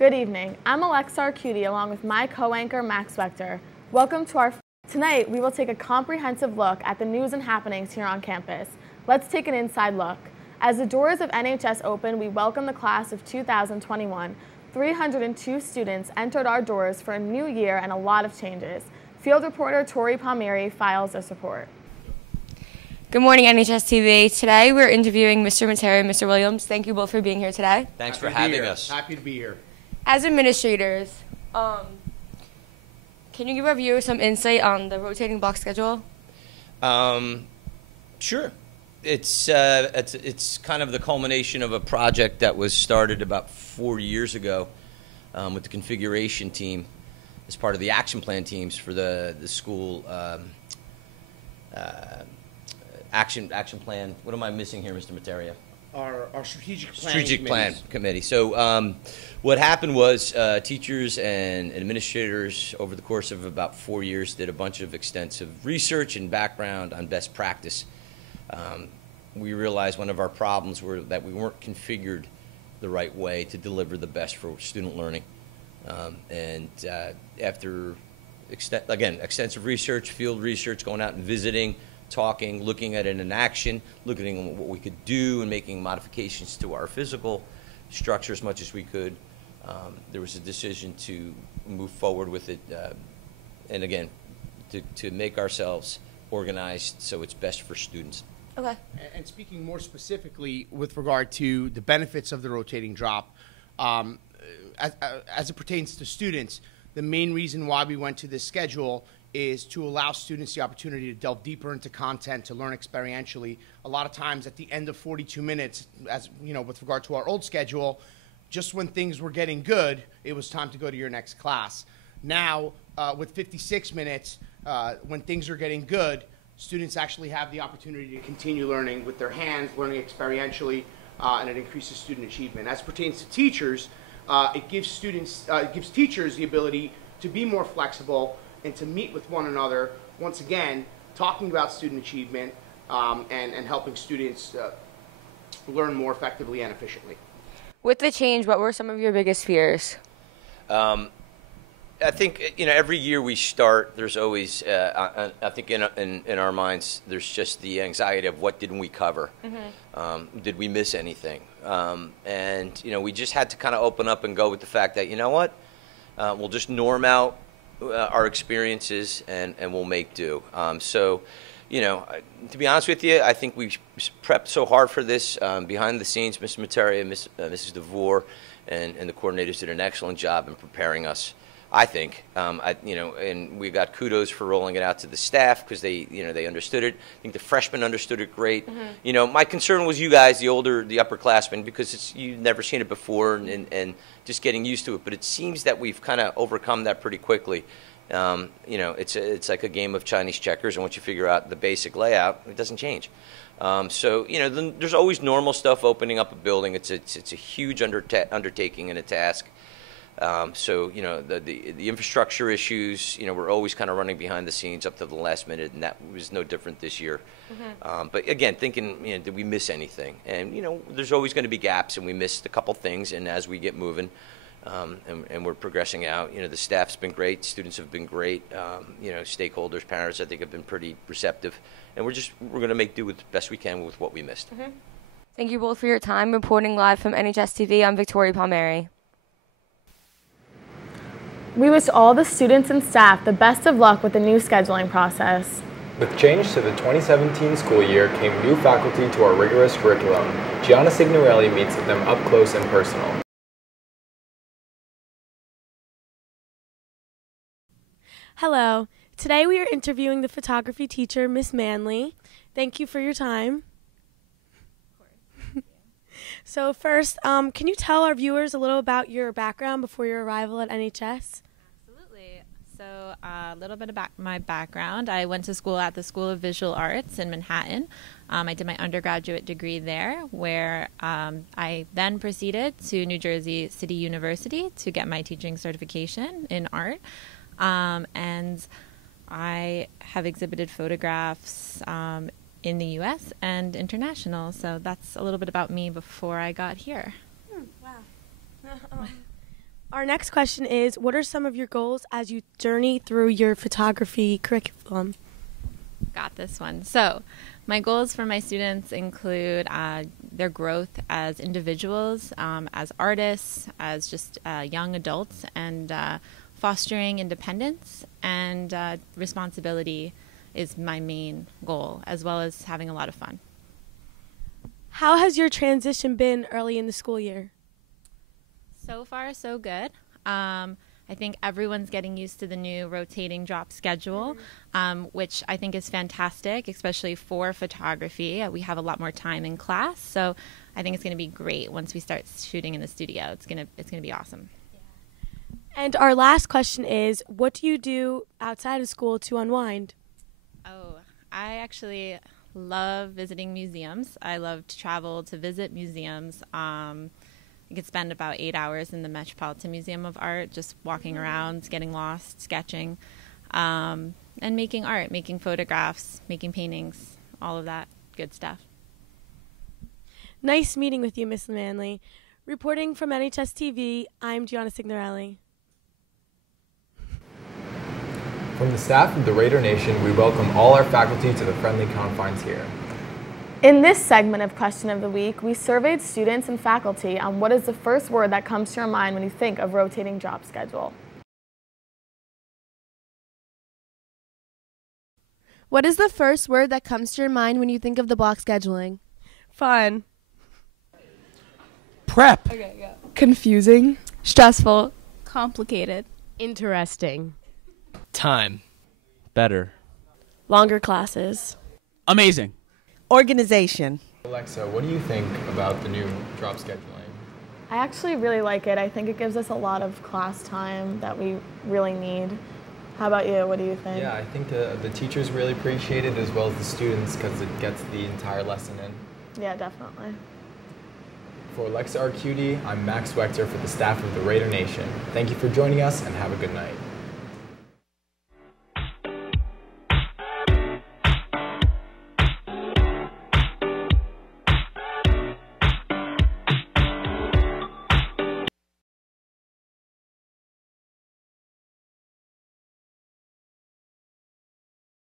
Good evening. I'm Alexa Arcudi along with my co-anchor Max Wechter. Welcome to our... Tonight, we will take a comprehensive look at the news and happenings here on campus. Let's take an inside look. As the doors of NHS open, we welcome the class of 2021. 302 students entered our doors for a new year and a lot of changes. Field reporter Tori Palmieri files this report. Good morning, NHSTV. Today we're interviewing Mr. Matera and Mr. Williams. Thank you both for being here today. Thanks for having us. Happy to be here. As administrators, can you give our viewers some insight on the rotating block schedule? Sure. It's kind of the culmination of a project that was started about 4 years ago with the configuration team as part of the action plan teams for the school action plan. What am I missing here, Mr. Materia? Our strategic plan committee. So what happened was teachers and administrators over the course of about 4 years did a bunch of extensive research and background on best practice. We realized one of our problems were that we weren't configured the right way to deliver the best for student learning. After extensive research, field research, going out and visiting, talking, looking at it in action, looking at what we could do and making modifications to our physical structure as much as we could, there was a decision to move forward with it, and again, to make ourselves organized so it's best for students. Okay. And speaking more specifically with regard to the benefits of the rotating drop, as it pertains to students, the main reason why we went to this schedule is to allow students the opportunity to delve deeper into content, to learn experientially. A lot of times at the end of 42 minutes, as you know, with regard to our old schedule, just when things were getting good, it was time to go to your next class. Now, with 56 minutes, when things are getting good, students actually have the opportunity to continue learning with their hands, learning experientially, and it increases student achievement. As pertains to teachers, it gives teachers the ability to be more flexible and to meet with one another, once again, talking about student achievement and helping students learn more effectively and efficiently. With the change, what were some of your biggest fears? I think, every year we start, there's always, I think in our minds, there's just the anxiety of what didn't we cover? Mm-hmm. Did we miss anything? And we just had to kind of open up and go with the fact that, we'll just norm out our experiences and we'll make do. So, to be honest with you, I think we prepped so hard for this behind the scenes. Mr. Materia, Mrs. DeVore, and the coordinators did an excellent job in preparing us, I think. And we got kudos for rolling it out to the staff because they understood it. I think the freshmen understood it great. Mm-hmm. My concern was you guys, the upperclassmen, because you've never seen it before and just getting used to it. But it seems that we've kind of overcome that pretty quickly. It's like a game of Chinese checkers, and once you figure out the basic layout, it doesn't change. Then there's always normal stuff opening up a building. It's a huge undertaking and a task. The infrastructure issues, we're always kind of running behind the scenes up to the last minute, and that was no different this year. Mm-hmm. But again, thinking, did we miss anything? And, there's always going to be gaps, and we missed a couple things, and as we get moving, and we're progressing out, the staff's been great, students have been great, stakeholders, parents, I think, have been pretty receptive, and we're going to make do with the best we can with what we missed. Mm-hmm. Thank you both for your time. Reporting live from NHSTV, I'm Victoria Palmieri. We wish all the students and staff the best of luck with the new scheduling process. With change to the 2017 school year came new faculty to our rigorous curriculum. Gianna Signorelli meets with them up close and personal. Hello. Today we are interviewing the photography teacher, Miss Manley. Thank you for your time. Of course. So first, can you tell our viewers a little about your background before your arrival at NHS? Absolutely. So a little bit about my background. I went to school at the School of Visual Arts in Manhattan. I did my undergraduate degree there, where I then proceeded to New Jersey City University to get my teaching certification in art. And I have exhibited photographs in the U.S. and international. So that's a little bit about me before I got here. Wow. Our next question is, what are some of your goals as you journey through your photography curriculum? Got this one. So my goals for my students include their growth as individuals, as artists, as just young adults, and fostering independence and responsibility is my main goal, as well as having a lot of fun. How has your transition been early in the school year? So far, so good. I think everyone's getting used to the new rotating drop schedule, which I think is fantastic, especially for photography. We have a lot more time in class, so I think it's going to be great once we start shooting in the studio. It's going to be awesome. And our last question is, what do you do outside of school to unwind? Oh, I actually love visiting museums. I love to travel to visit museums. I could spend about 8 hours in the Metropolitan Museum of Art, just walking around, getting lost, sketching, and making art, making photographs, making paintings, all of that good stuff. Nice meeting with you, Miss Manley. Reporting from NHSTV, I'm Gianna Signorelli. From the staff of the Raider Nation, we welcome all our faculty to the friendly confines here. In this segment of Question of the Week, we surveyed students and faculty on what is the first word that comes to your mind when you think of rotating drop schedule. What is the first word that comes to your mind when you think of the block scheduling? Fun. Prep. Okay, go. Confusing. Stressful. Complicated. Interesting. Time. Better. Longer classes. Amazing. Organization. Alexa, what do you think about the new drop scheduling? I actually really like it. I think it gives us a lot of class time that we really need. How about you? What do you think? Yeah, I think the teachers really appreciate it as well as the students because it gets the entire lesson in. Yeah, definitely. For Alexa RQD, I'm Max Wechter for the staff of the Raider Nation. Thank you for joining us and have a good night.